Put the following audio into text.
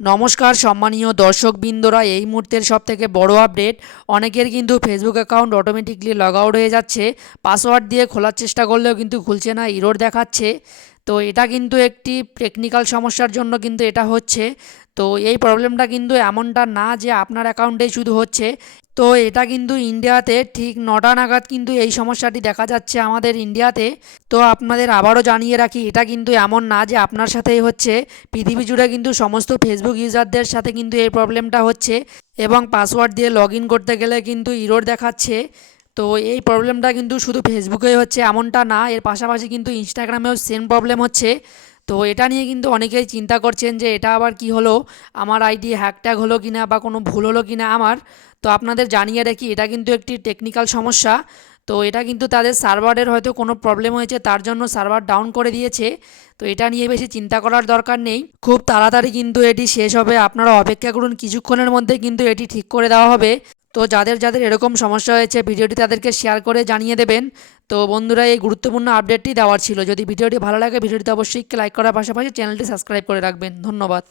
নমস্কার সম্মানীয় দর্শকবৃন্দরা, এই মুহূর্তের সবথেকে বড় আপডেট, অনেকের কিন্তু Facebook account automatically log out হয়ে যাচ্ছে। পাসওয়ার্ড দিয়ে খোলার চেষ্টা করলেও কিন্তু খুলছে না, এরর দেখাচ্ছে। তো এটা কিন্তু একটি টেকনিক্যাল সমস্যার জন্য কিন্তু এটা হচ্ছে। তো এই প্রবলেমটা কিন্তু এমনটা না যে আপনার অ্যাকাউন্টেই শুধু হচ্ছে। তো এটা কিন্তু ইন্ডিয়াতে ঠিক 9টা নাগাদ কিন্তু এই সমস্যাটি দেখা যাচ্ছে আমাদের ইন্ডিয়াতে। তো আপনাদের আবারও জানিয়ে রাখি, এটা কিন্তু এমন না যে আপনার সাথেই হচ্ছে, পৃথিবী জুড়ে কিন্তু সমস্ত ফেসবুক ইউজারদের সাথে কিন্তু এই প্রবলেমটা হচ্ছে। এবং পাসওয়ার্ড দিয়ে লগ ইন করতে গেলে কিন্তু ইরর দেখাচ্ছে। তো এই প্রবলেমটা কিন্তু শুধু ফেসবুকেই হচ্ছে এমনটা না, এর পাশাপাশি কিন্তু ইনস্টাগ্রামেও সেম প্রবলেম হচ্ছে। তো এটা নিয়ে কিন্তু অনেকেই চিন্তা করছেন যে এটা আবার কি হলো, আমার আইডি হ্যাকট্যাগ হলো কিনা বা কোনো ভুল হলো কিনা আমার। তো আপনাদের জানিয়ে রাখি, এটা কিন্তু একটি টেকনিক্যাল সমস্যা। তো এটা কিন্তু তাদের সার্ভারের হয়তো কোনো প্রবলেম হয়েছে, তার জন্য সার্ভার ডাউন করে দিয়েছে। তো এটা নিয়ে বেশি চিন্তা করার দরকার নেই, খুব তাড়াতাড়ি কিন্তু এটি শেষ হবে। আপনারা অপেক্ষা করুন, কিছুক্ষণের মধ্যে কিন্তু এটি ঠিক করে দেওয়া হবে। তো যাদের যাদের এরকম সমস্যা হয়েছে, ভিডিওটি তাদেরকে শেয়ার করে জানিয়ে দেবেন। তো বন্ধুরা, এই গুরুত্বপূর্ণ আপডেটটি দেওয়ার ছিল। যদি ভিডিওটি ভালো লাগে, ভিডিওটিতে অবশ্যই লাইক করার পাশাপাশি চ্যানেলটি সাবস্ক্রাইব করে রাখবেন। ধন্যবাদ।